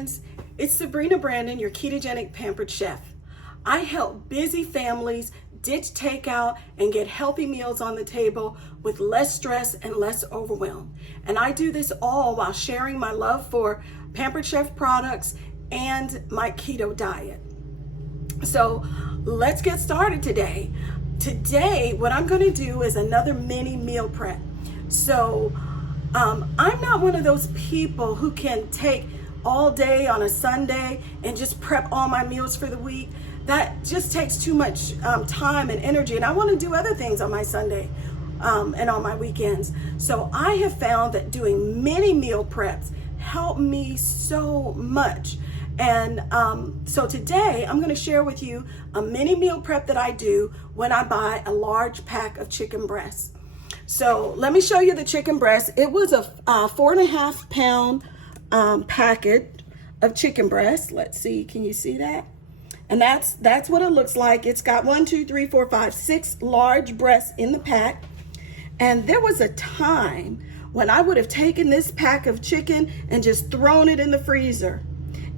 friends, it's Sabrina Brandon, your ketogenic pampered chef. I help busy families ditch takeout and get healthy meals on the table with less stress and less overwhelm. And I do this all while sharing my love for Pampered Chef products and my keto diet. So let's get started today. Today, what I'm going to do is another mini meal prep. So I'm not one of those people who can take all day on a Sunday and just prep all my meals for the week. That just takes too much time and energy, and I want to do other things on my Sunday and on my weekends. So I have found that doing mini meal preps help me so much. And so today I'm going to share with you a mini meal prep that I do when I buy a large pack of chicken breasts. So let me show you the chicken breast. It was a 4.5 pound packet of chicken breast. Let's see, can you see that? And that's what it looks like. It's got 6 large breasts in the pack. And there was a time when I would have taken this pack of chicken and just thrown it in the freezer.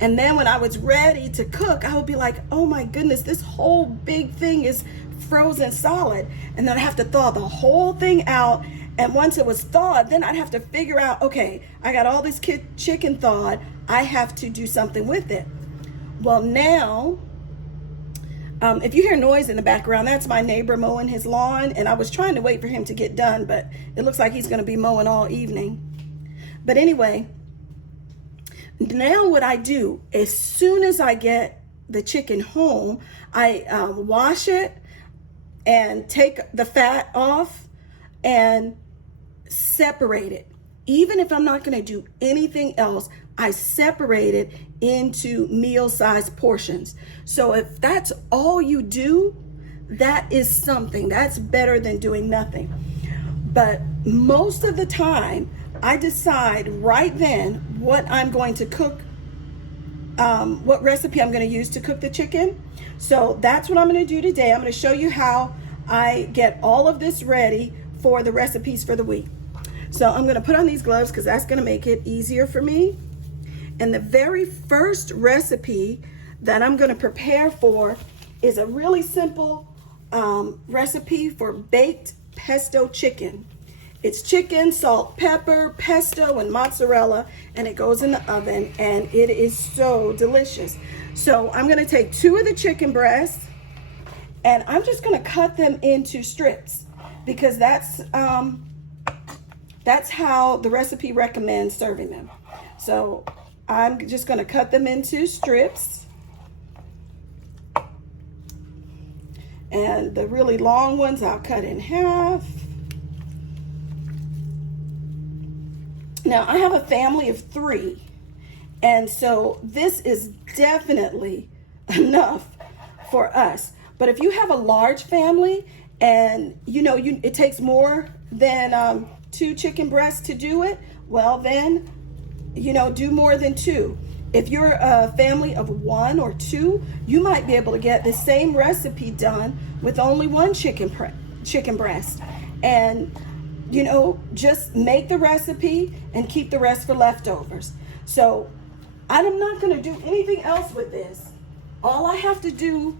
And then when I was ready to cook, I would be like, oh my goodness, this whole big thing is frozen solid. And then I have to thaw the whole thing out. And once it was thawed, then I'd have to figure out, okay, I got all this chicken thawed. I have to do something with it. Well, now, if you hear noise in the background, that's my neighbor mowing his lawn. And I was trying to wait for him to get done, but it looks like he's going to be mowing all evening. But anyway, now what I do, as soon as I get the chicken home, I wash it and take the fat off and separate it. Even if I'm not going to do anything else, I separate it into meal-sized portions. So if that's all you do, that is something. That's better than doing nothing. But most of the time, I decide right then what I'm going to cook, what recipe I'm going to use to cook the chicken. So that's what I'm going to do today. I'm going to show you how I get all of this ready for the recipes for the week. So I'm going to put on these gloves because that's going to make it easier for me. And the very first recipe that I'm going to prepare for is a really simple recipe for baked pesto chicken. It's chicken, salt, pepper, pesto, and mozzarella, and it goes in the oven, and it is so delicious. So I'm going to take 2 of the chicken breasts, and I'm just going to cut them into strips because that's how the recipe recommends serving them. So I'm just going to cut them into strips. And the really long ones I'll cut in half. Now I have a family of 3. And so this is definitely enough for us. But if you have a large family and it takes more than 2 chicken breasts to do it, well then, do more than 2. If you're a family of 1 or 2, you might be able to get the same recipe done with only 1 chicken breast. And, just make the recipe and keep the rest for leftovers. So I'm not going to do anything else with this. All I have to do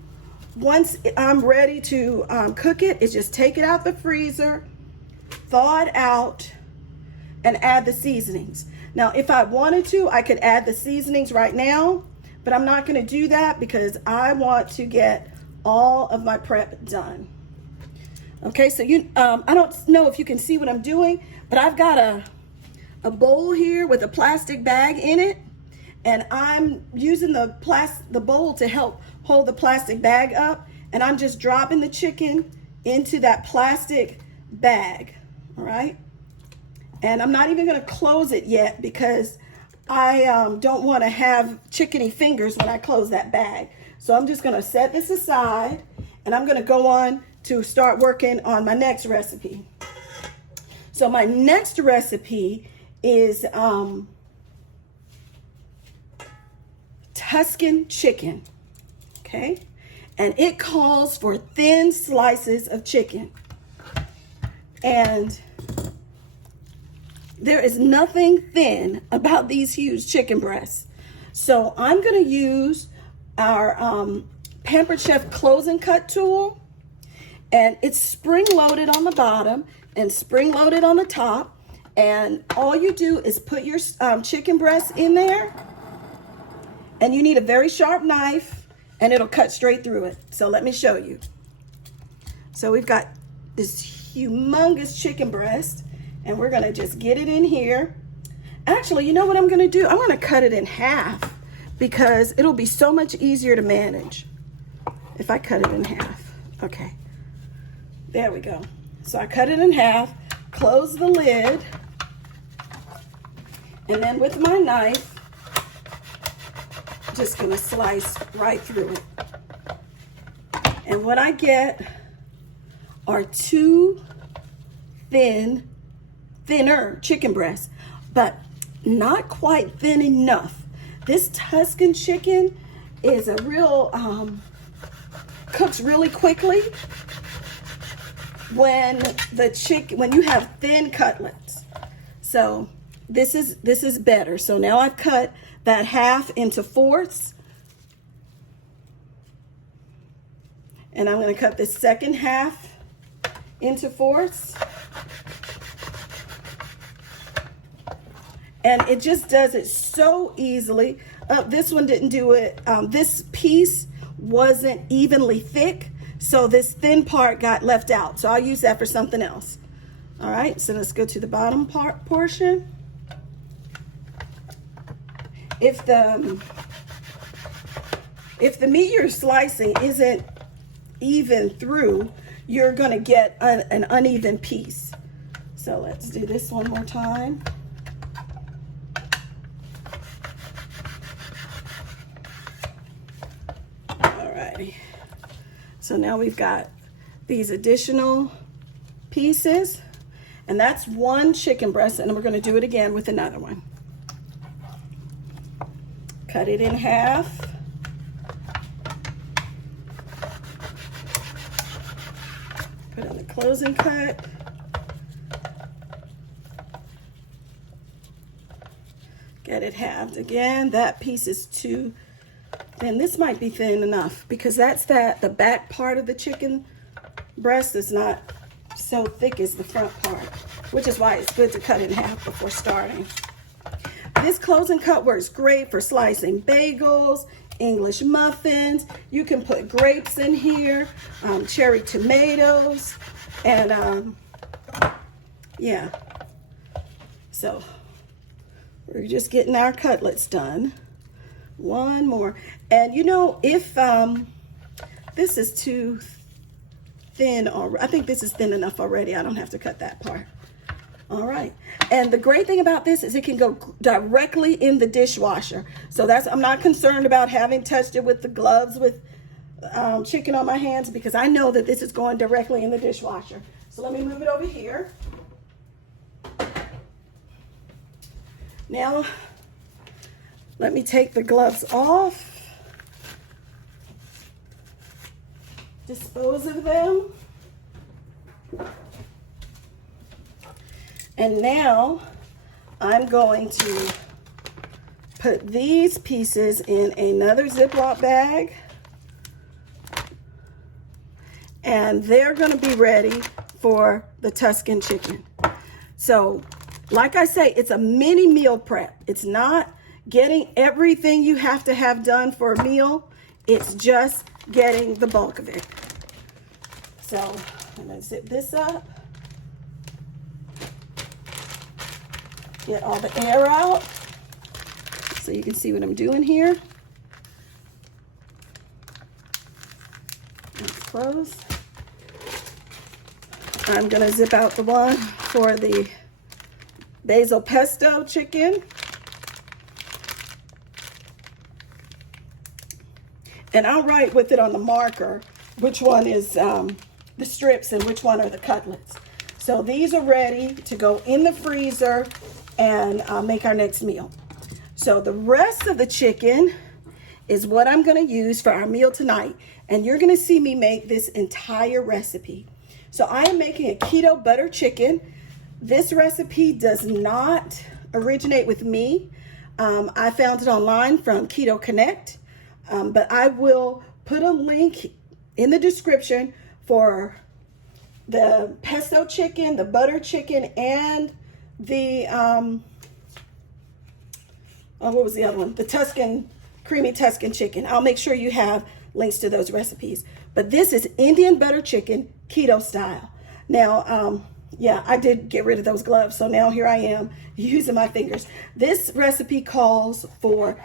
once I'm ready to cook it is just take it out the freezer, thaw it out, and add the seasonings. Now, if I wanted to, I could add the seasonings right now, but I'm not going to do that because I want to get all of my prep done. Okay, so I don't know if you can see what I'm doing, but I've got a bowl here with a plastic bag in it, and I'm using the bowl to help hold the plastic bag up, and I'm just dropping the chicken into that plastic bag, all right? And I'm not even going to close it yet because I don't want to have chickeny fingers when I close that bag. So I'm just going to set this aside, and I'm going to go on to start working on my next recipe. So my next recipe is Tuscan chicken, okay? And it calls for thin slices of chicken. And there is nothing thin about these huge chicken breasts. So I'm gonna use our Pampered Chef close and cut tool, and it's spring loaded on the bottom and spring loaded on the top. And all you do is put your chicken breast in there, and you need a very sharp knife, and it'll cut straight through it. So let me show you. So we've got this humongous chicken breast, and we're gonna just get it in here. Actually, you know what I'm gonna do? I'm gonna cut it in half because it'll be so much easier to manage if I cut it in half. Okay, there we go. So I cut it in half, close the lid, and then with my knife, just gonna slice right through it. And what I get are two thinner chicken breasts, but not quite thin enough. This Tuscan chicken is a real, cooks really quickly when you have thin cutlets. So this is better. So now I've cut that half into fourths, and I'm going to cut this second half into fourths, and it just does it so easily. This one didn't do it. This piece wasn't evenly thick, so this thin part got left out, so I'll use that for something else. All right, so let's go to the bottom portion. If the meat you're slicing isn't even through, you're gonna get an uneven piece. So let's do this one more time. Alrighty. So now we've got these additional pieces, and that's one chicken breast, and we're gonna do it again with another one. Cut it in half. Put on the closing cut. Get it halved again. That piece is too thin. This might be thin enough because that's the back part of the chicken breast is not so thick as the front part, which is why it's good to cut it in half before starting. This closing cut works great for slicing bagels, English muffins. You can put grapes in here, cherry tomatoes, and yeah. So we're just getting our cutlets done. One more. And you know, if this is too thin, I think this is thin enough already. I don't have to cut that part. All right, and the great thing about this is it can go directly in the dishwasher. So I'm not concerned about having touched it with the gloves with chicken on my hands, because I know that this is going directly in the dishwasher. So let me move it over here. Now, let me take the gloves off, dispose of them. And now I'm going to put these pieces in another Ziploc bag, and they're going to be ready for the Tuscan chicken. So, like I say, it's a mini meal prep. It's not getting everything you have to have done for a meal. It's just getting the bulk of it. So, I'm going to zip this up. Get all the air out so you can see what I'm doing here. Let's close. I'm gonna zip out the one for the basil pesto chicken. And I'll write with it on the marker which one is the strips and which one are the cutlets. So these are ready to go in the freezer and make our next meal. So the rest of the chicken is what I'm going to use for our meal tonight, and you're going to see me make this entire recipe. So I am making a keto butter chicken. This recipe does not originate with me. I found it online from Keto Connect, but I will put a link in the description for the pesto chicken, the butter chicken, and the, what was the other one? The Tuscan, creamy Tuscan chicken. I'll make sure you have links to those recipes. But this is Indian butter chicken, keto style. Now, yeah, I did get rid of those gloves, so now here I am using my fingers. This recipe calls for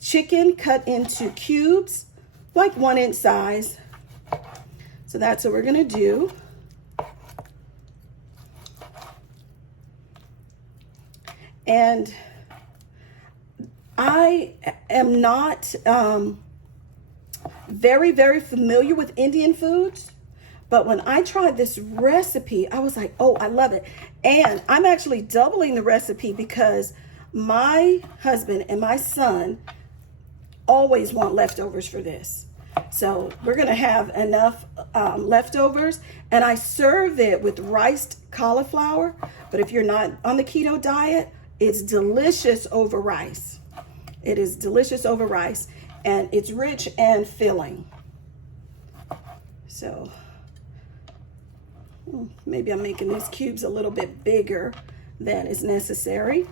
chicken cut into cubes, like 1-inch size. So that's what we're gonna do. And I am not very familiar with Indian foods, but when I tried this recipe, I was like, oh, I love it. And I'm actually doubling the recipe because my husband and my son always want leftovers for this. So we're gonna have enough leftovers, and I serve it with riced cauliflower. But if you're not on the keto diet, it's delicious over rice. It is delicious over rice, and it's rich and filling. So maybe I'm making these cubes a little bit bigger than is necessary.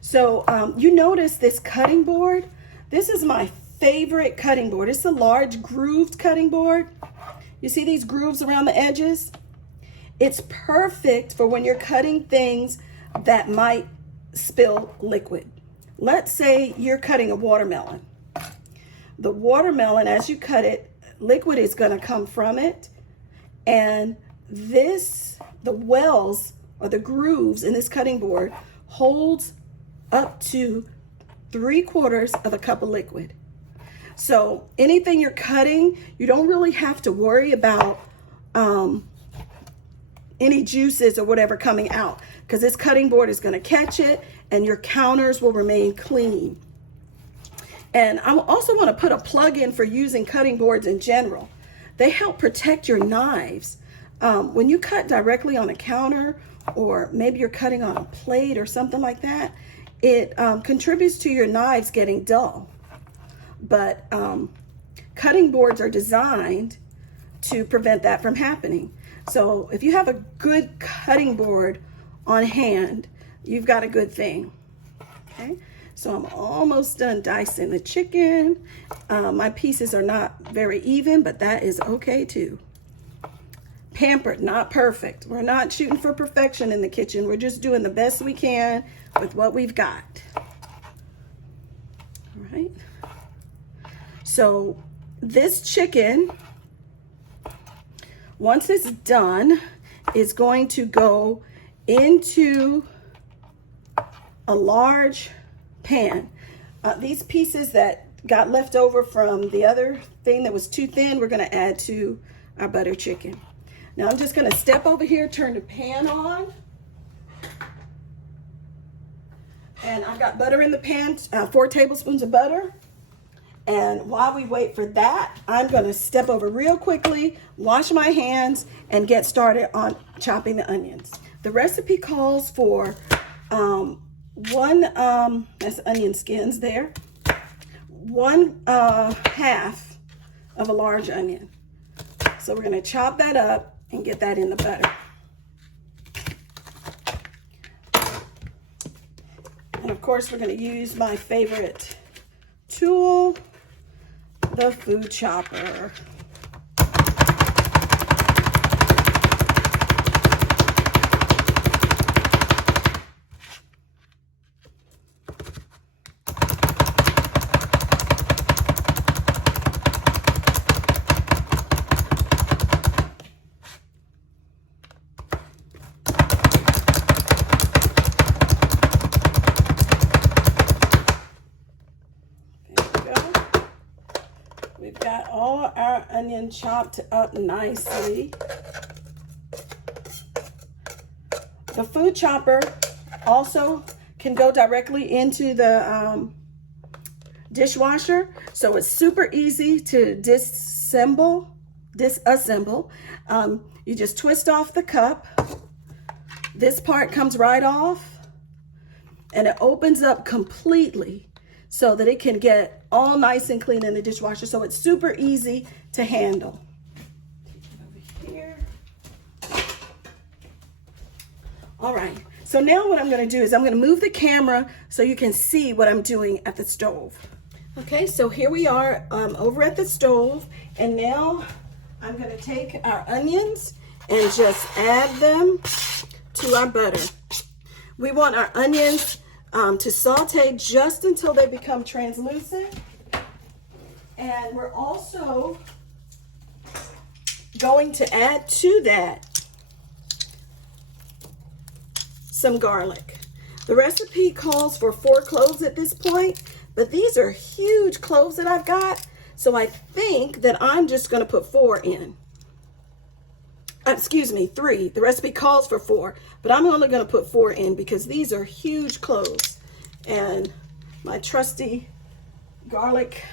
So you notice this cutting board. This is my favorite cutting board. It's a large grooved cutting board. You see these grooves around the edges? It's perfect for when you're cutting things that might spill liquid. Let's say you're cutting a watermelon. The watermelon, as you cut it, liquid is going to come from it, and the wells or the grooves in this cutting board holds up to 3/4 of a cup of liquid. So anything you're cutting, you don't really have to worry about any juices or whatever coming out, because this cutting board is going to catch it and your counters will remain clean. And I also want to put a plug in for using cutting boards in general. They help protect your knives. When you cut directly on a counter, or maybe you're cutting on a plate or something like that, it contributes to your knives getting dull. But cutting boards are designed to prevent that from happening. So if you have a good cutting board on hand, you've got a good thing. Okay, so I'm almost done dicing the chicken. My pieces are not very even, but that is okay too. Pampered, not perfect. We're not shooting for perfection in the kitchen. We're just doing the best we can with what we've got. All right. So this chicken, once it's done, is going to go into a large pan. These pieces that got left over from the other thing that was too thin, we're going to add to our butter chicken. Now I'm just going to step over here, turn the pan on. And I've got butter in the pan, 4 tablespoons of butter. And while we wait for that, I'm going to step over real quickly, wash my hands, and get started on chopping the onions. The recipe calls for that's onion skins there, 1/2 of a large onion. So we're going to chop that up and get that in the butter. And of course, we're going to use my favorite tool, the food chopper. We've got all our onion chopped up nicely. The food chopper also can go directly into the dishwasher, so it's super easy to disassemble. You just twist off the cup. This part comes right off, and it opens up completely so that it can get all nice and clean in the dishwasher. So it's super easy to handle. Over here. All right, so now what I'm gonna do is I'm gonna move the camera so you can see what I'm doing at the stove. Okay, so here we are over at the stove, and now I'm gonna take our onions and just add them to our butter. We want our onions to saute just until they become translucent. And we're also going to add to that some garlic. The recipe calls for 4 cloves at this point, but these are huge cloves that I've got, so I think that I'm just gonna put 4 in. Excuse me, 3. The recipe calls for 4, but I'm only gonna put 4 in because these are huge cloves. And my trusty garlic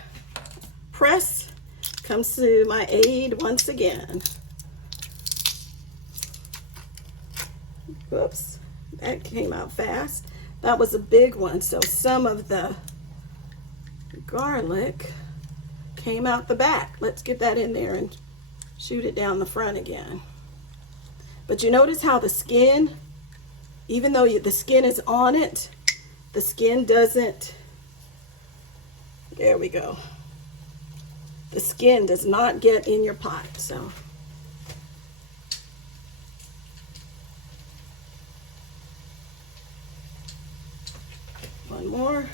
press comes to my aid once again. Whoops, that came out fast. That was a big one, so some of the garlic came out the back. Let's get that in there and shoot it down the front again. But you notice how the skin, even though the skin is on it, the skin doesn't, there we go. The skin does not get in your pot, so. One more.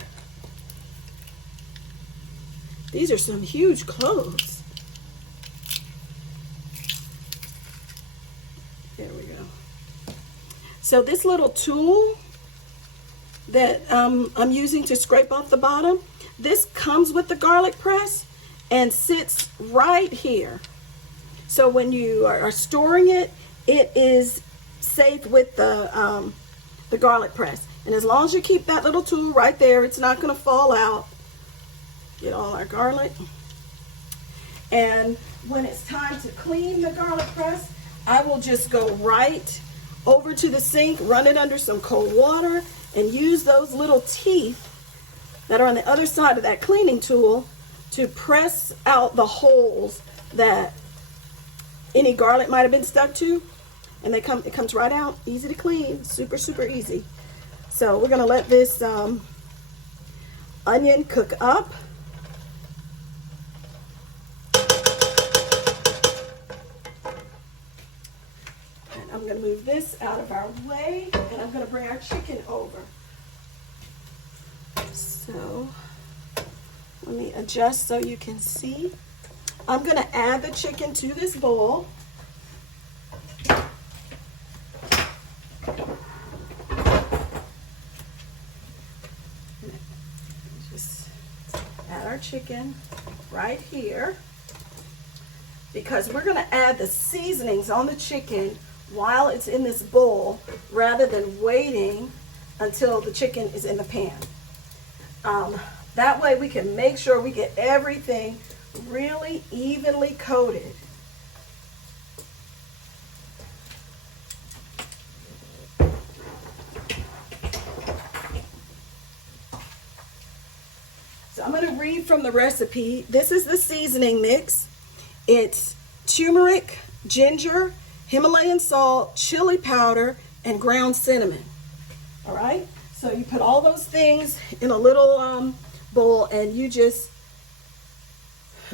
These are some huge cloves. There we go. So this little tool that I'm using to scrape off the bottom, this comes with the garlic press and sits right here. So when you are storing it, it is safe with the garlic press. And as long as you keep that little tool right there, it's not gonna fall out. Get all our garlic. And when it's time to clean the garlic press, I will just go right over to the sink, run it under some cold water, and use those little teeth that are on the other side of that cleaning tool to press out the holes that any garlic might have been stuck to. And it comes right out, easy to clean, super, super easy. So we're gonna let this onion cook up. And I'm gonna move this out of our way, and I'm gonna bring our chicken over. So let me adjust so you can see. I'm gonna add the chicken to this bowl. Just add our chicken right here, because we're gonna add the seasonings on the chicken while it's in this bowl rather than waiting until the chicken is in the pan. That way we can make sure we get everything really evenly coated. So I'm going to read from the recipe. This is the seasoning mix. It's turmeric, ginger, Himalayan salt, chili powder, and ground cinnamon. All right? So you put all those things in a little bowl, and you just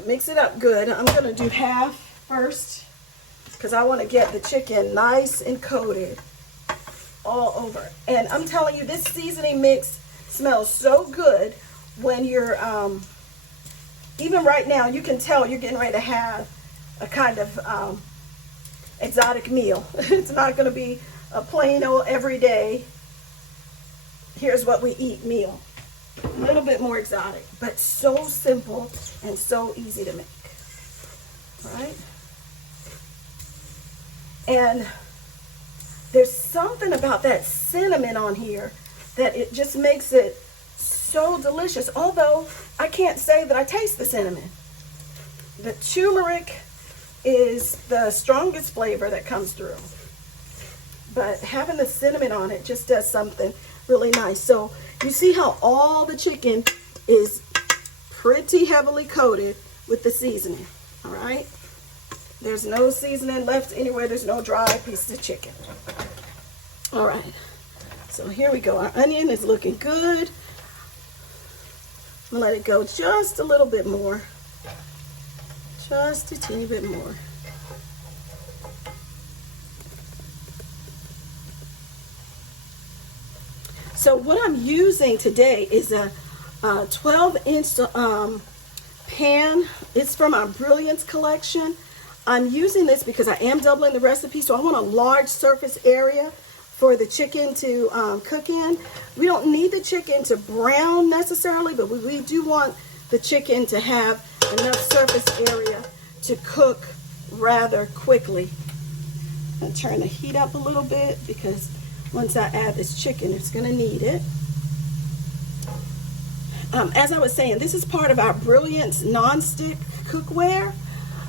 mix it up good. I'm going to do half first because I want to get the chicken nice and coated all over. And I'm telling you, this seasoning mix smells so good when you're, even right now, you can tell you're getting ready to have a kind of exotic meal. It's not going to be a plain old everyday, here's what we eat meal. A little bit more exotic, but so simple and so easy to make. All right? And there's something about that cinnamon on here that it just makes it so delicious. Although I can't say that I taste the cinnamon. The turmeric is the strongest flavor that comes through. But having the cinnamon on it just does something. really nice. So you see how all the chicken is pretty heavily coated with the seasoning, all right? There's no seasoning left anywhere. There's no dry pieces of chicken. All right, so here we go. Our onion is looking good. I'm gonna let it go just a little bit more. Just a teeny bit more. So what I'm using today is a 12-inch pan. It's from our Brilliance collection. I'm using this because I am doubling the recipe, so I want a large surface area for the chicken to cook in. We don't need the chicken to brown necessarily, but we do want the chicken to have enough surface area to cook rather quickly. I'm going to turn the heat up a little bit because once I add this chicken, it's going to need it. As I was saying, this is part of our Brilliance nonstick cookware.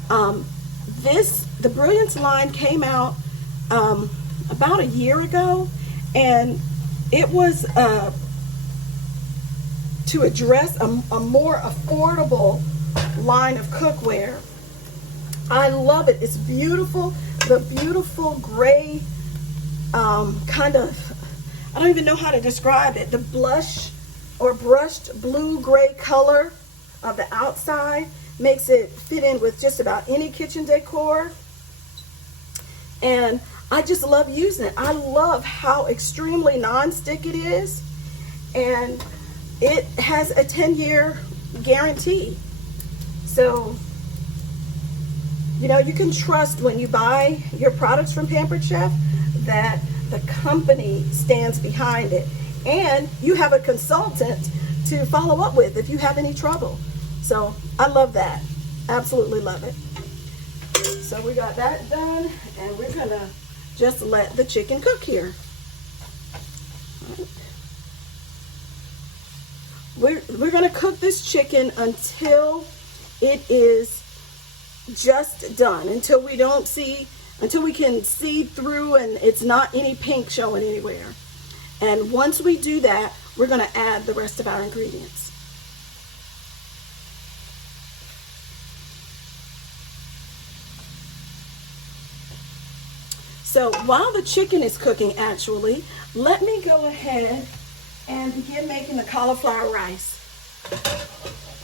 The Brilliance line came out about a year ago, and it was to address a more affordable line of cookware. I love it. It's beautiful. The beautiful gray kind of, I don't even know how to describe it. The blush or brushed blue-gray color of the outside makes it fit in with just about any kitchen decor. And I just love using it. I love how extremely non-stick it is. And it has a 10-year guarantee. So, you know, you can trust when you buy your products from Pampered Chef that the company stands behind it. And you have a consultant to follow up with if you have any trouble. So I love that. Absolutely love it. So we got that done, and we're gonna just let the chicken cook here. We're gonna cook this chicken until it is just done, until we can see through and it's not any pink showing anywhere. And once we do that, we're going to add the rest of our ingredients. So while the chicken is cooking, actually, let me go ahead and begin making the cauliflower rice.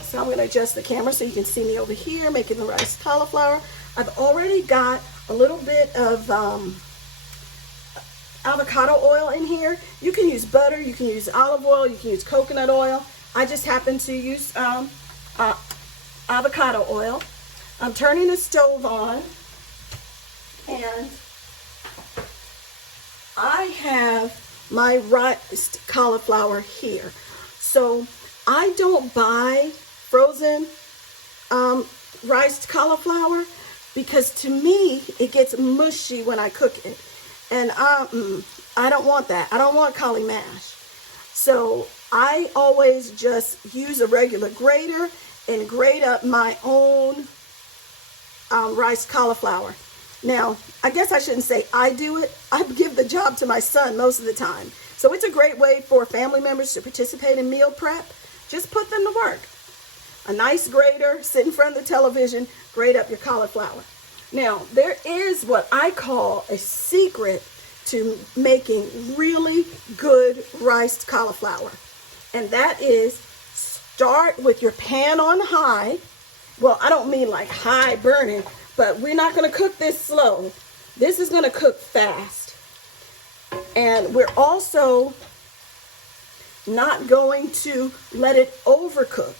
So I'm going to adjust the camera so you can see me over here making the rice cauliflower. I've already got a little bit of avocado oil in here. You can use butter, you can use olive oil, you can use coconut oil. I just happen to use avocado oil. I'm turning the stove on, and I have my riced cauliflower here. So I don't buy frozen riced cauliflower because to me it gets mushy when I cook it. And I don't want that. I don't want cauli mash. So I always just use a regular grater and grate up my own riced cauliflower. Now, I guess I shouldn't say I do it. I give the job to my son most of the time. So it's a great way for family members to participate in meal prep. Just put them to work. A nice grater, sit in front of the television, grate up your cauliflower. Now, there is what I call a secret to making really good riced cauliflower. And that is start with your pan on high. Well, I don't mean like high burning, but we're not going to cook this slow. This is going to cook fast. And we're also not going to let it overcook.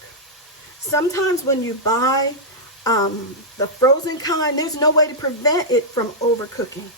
Sometimes when you buy the frozen kind, there's no way to prevent it from overcooking.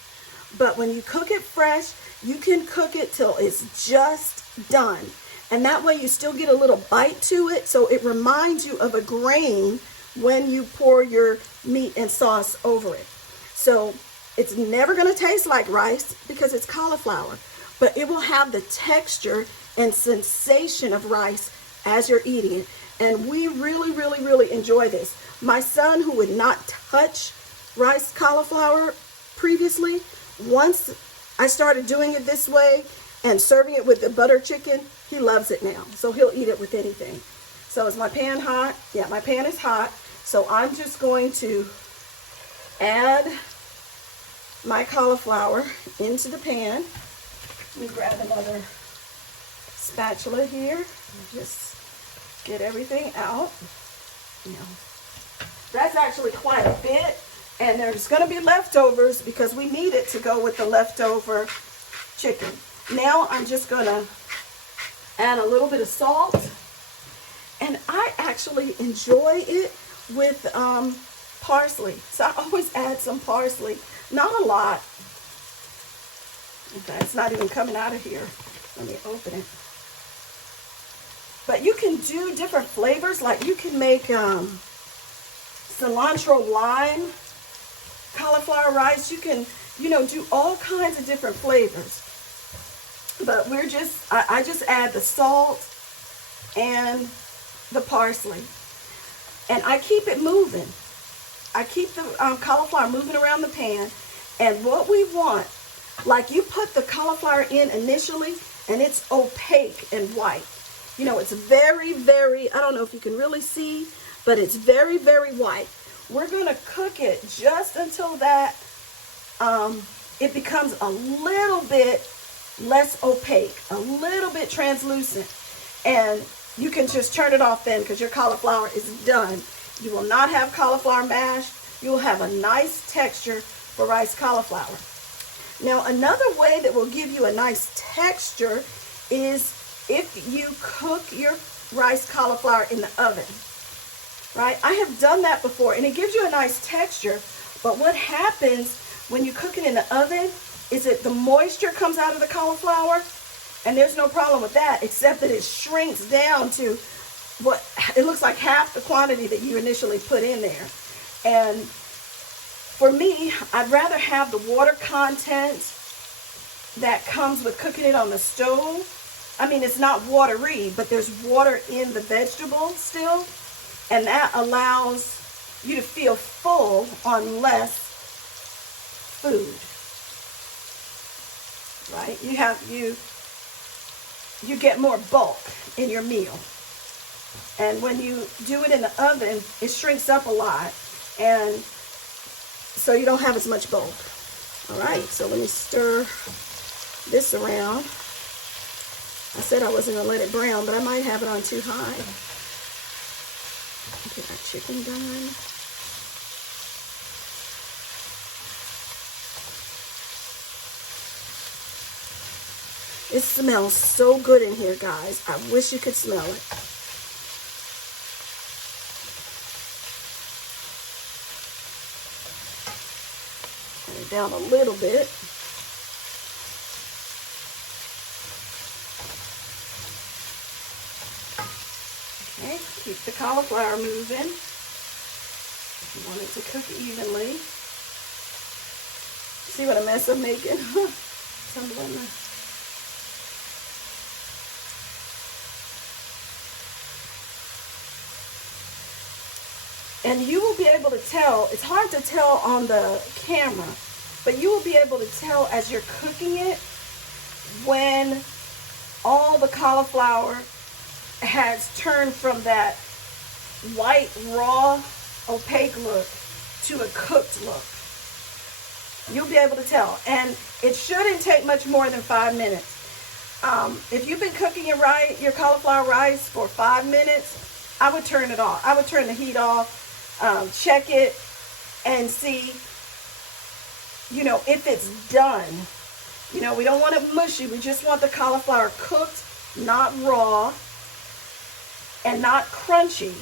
But when you cook it fresh, you can cook it till it's just done. And that way you still get a little bite to it, so it reminds you of a grain when you pour your meat and sauce over it. So it's never going to taste like rice because it's cauliflower, but it will have the texture and sensation of rice as you're eating it. And we really, really, really enjoy this. My son, who would not touch riced cauliflower previously, once I started doing it this way, and serving it with the butter chicken, he loves it now. So he'll eat it with anything. So is my pan hot? Yeah, my pan is hot. So I'm just going to add my cauliflower into the pan. Let me grab another spatula here and just get everything out. That's actually quite a bit, and there's going to be leftovers because we need it to go with the leftover chicken. Now I'm just going to add a little bit of salt, and I actually enjoy it with parsley. So I always add some parsley, not a lot. Okay, it's not even coming out of here. Let me open it. But you can do different flavors, like you can make cilantro lime cauliflower rice. You can, do all kinds of different flavors. But I just add the salt and the parsley. And I keep it moving. I keep the cauliflower moving around the pan. And what we want, like you put the cauliflower in initially and it's opaque and white. It's very, very, I don't know if you can really see, but it's very, very white. We're going to cook it just until that it becomes a little bit less opaque, a little bit translucent. And you can just turn it off then because your cauliflower is done. You will not have cauliflower mash. You will have a nice texture for rice cauliflower. Now, another way that will give you a nice texture is if you cook your rice cauliflower in the oven, right? I have done that before, and it gives you a nice texture. But what happens when you cook it in the oven is that the moisture comes out of the cauliflower, and there's no problem with that, except that it shrinks down to what it looks like half the quantity that you initially put in there. And for me, I'd rather have the water content that comes with cooking it on the stove. I mean, it's not watery, but there's water in the vegetable still, and that allows you to feel full on less food, right? You get more bulk in your meal. And when you do it in the oven, it shrinks up a lot, and so you don't have as much bulk. All right, so let me stir this around. I said I wasn't going to let it brown, but I might have it on too high. Get our chicken done. It smells so good in here, guys. I wish you could smell it. Turn it down a little bit. Okay, keep the cauliflower moving. You want it to cook evenly. See what a mess I'm making? And you will be able to tell, it's hard to tell on the camera, but you will be able to tell as you're cooking it when all the cauliflower has turned from that white, raw, opaque look to a cooked look. You'll be able to tell. And it shouldn't take much more than 5 minutes. If you've been cooking your cauliflower rice for 5 minutes, I would turn it off. I would turn the heat off, check it, and see, if it's done. We don't want it mushy. We just want the cauliflower cooked, not raw, and not crunchy,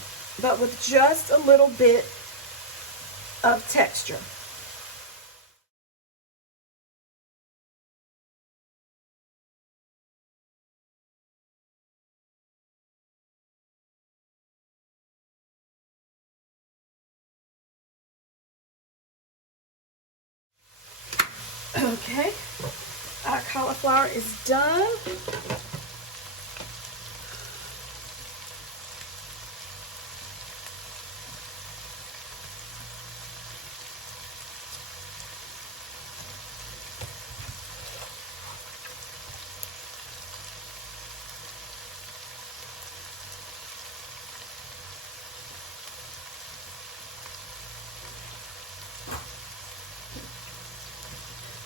but with just a little bit of texture. Okay, our cauliflower is done.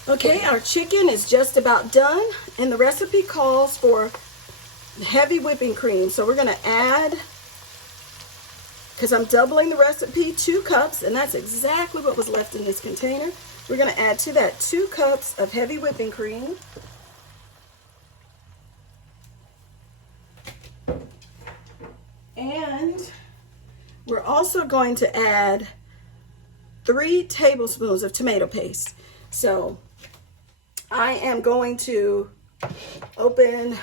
Okay, our chicken is just about done, and the recipe calls for heavy whipping cream. So we're gonna add, because I'm doubling the recipe, 2 cups, and that's exactly what was left in this container. We're gonna add to that 2 cups of heavy whipping cream. And we're also going to add 3 tablespoons of tomato paste. So I am going to open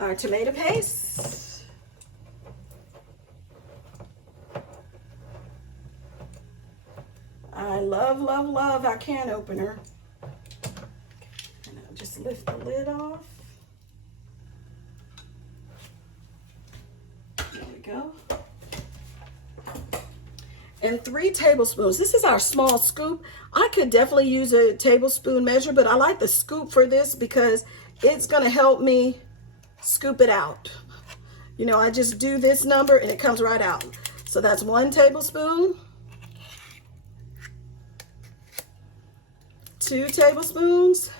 our tomato paste. I love, love, love our can opener. And I'll just lift the lid off. There we go. And 3 tablespoons. This is our small scoop. I could definitely use a tablespoon measure, but I like the scoop for this because it's gonna help me scoop it out. You know, I just do this number and it comes right out. So that's 1 tablespoon, 2 tablespoons,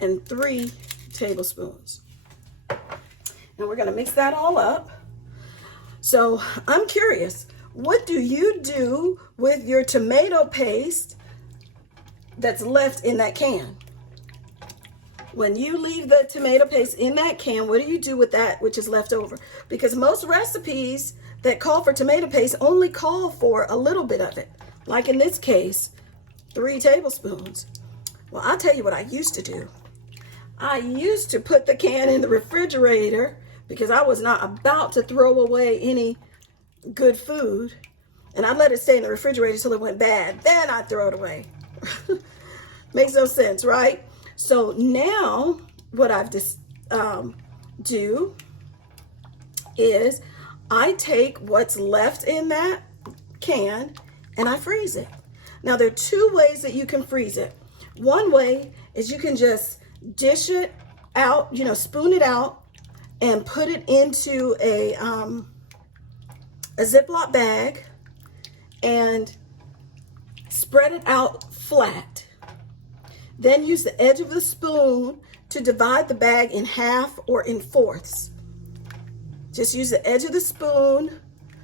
and 3 tablespoons. And we're gonna mix that all up. So I'm curious, what do you do with your tomato paste that's left in that can? When you leave the tomato paste in that can, what do you do with that which is left over? Because most recipes that call for tomato paste only call for a little bit of it. Like in this case, 3 tablespoons. Well, I'll tell you what I used to do. I used to put the can in the refrigerator because I was not about to throw away any good food. And I'd let it stay in the refrigerator till it went bad. Then I'd throw it away. Makes no sense, right? So now what I've just do is I take what's left in that can and I freeze it. Now there are 2 ways that you can freeze it. One way is you can just dish it out, you know, spoon it out and put it into a Ziploc bag and spread it out flat. Then use the edge of the spoon to divide the bag in half or in fourths. Just use the edge of the spoon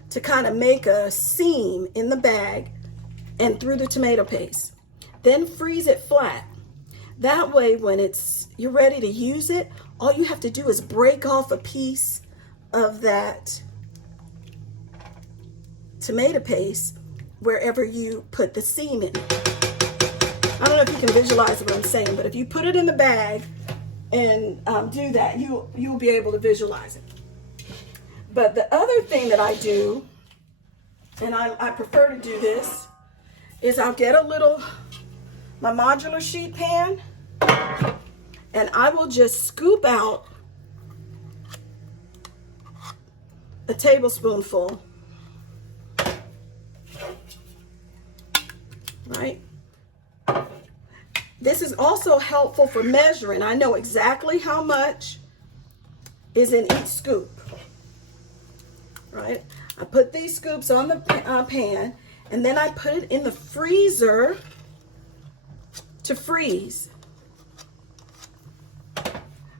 to kind of make a seam in the bag and through the tomato paste. Then freeze it flat. That way, when you're ready to use it, all you have to do is break off a piece of that tomato paste wherever you put the seam in. I don't know if you can visualize what I'm saying, but if you put it in the bag and do that, you'll be able to visualize it. But the other thing that I do, and I prefer to do this, is I'll get my modular sheet pan, and I will just scoop out a tablespoonful, right? This is also helpful for measuring. I know exactly how much is in each scoop, right? I put these scoops on the pan, and then I put it in the freezer to freeze.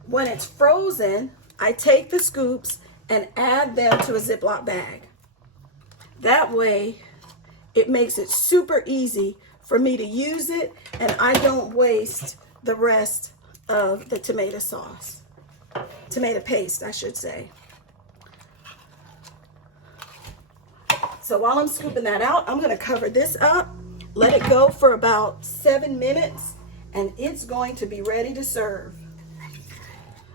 When it's frozen, I take the scoops and add them to a Ziploc bag. That way, it makes it super easy for me to use it, and I don't waste the rest of the tomato sauce. Tomato paste, I should say. So while I'm scooping that out, I'm gonna cover this up, let it go for about 7 minutes, and it's going to be ready to serve.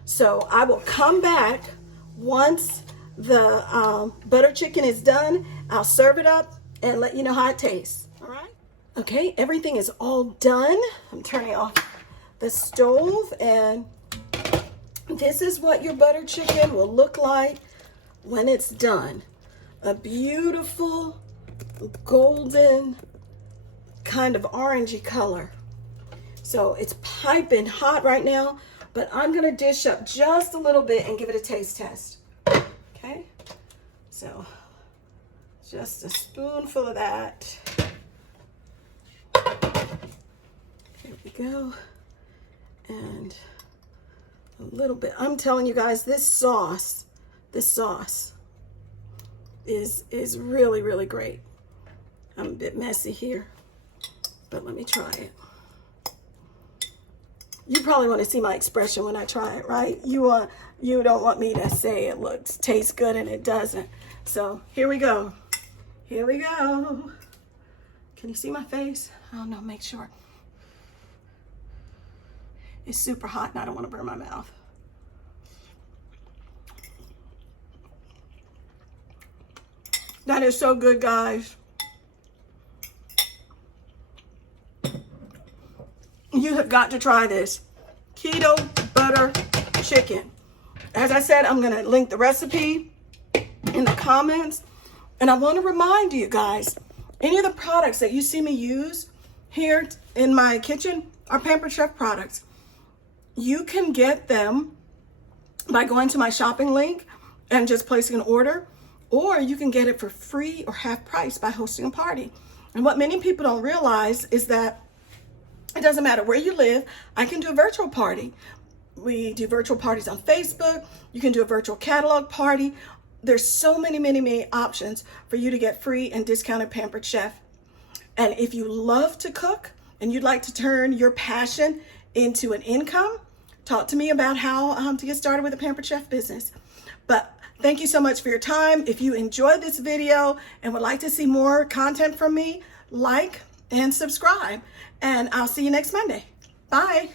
So I will come back once the butter chicken is done. I'll serve it up and let you know how it tastes. All right? Okay, everything is all done. I'm turning off the stove, and this is what your butter chicken will look like when it's done. A beautiful golden kind of orangey color. So it's piping hot right now, but I'm gonna dish up just a little bit and give it a taste test. Okay, so Just a spoonful of that. Here we go. And a little bit. I'm telling you guys, this sauce is really, really great. I'm a bit messy here, but let me try it. You probably want to see my expression when I try it, right? You don't want me to say it tastes good and it doesn't. So here we go. Here we go. Can you see my face? Oh no, make sure. It's super hot and I don't want to burn my mouth. That is so good, guys. You have got to try this. Keto butter chicken. As I said, I'm going to link the recipe in the comments. And I want to remind you guys, any of the products that you see me use here in my kitchen are Pampered Chef products. You can get them by going to my shopping link and just placing an order, or you can get it for free or half price by hosting a party. And what many people don't realize is that it doesn't matter where you live, I can do a virtual party. We do virtual parties on Facebook. You can do a virtual catalog party. There's so many options for you to get free and discounted Pampered Chef. And if you love to cook and you'd like to turn your passion into an income, talk to me about how to get started with a Pampered Chef business. But thank you so much for your time. If you enjoyed this video and would like to see more content from me, like and subscribe. And I'll see you next Monday. Bye.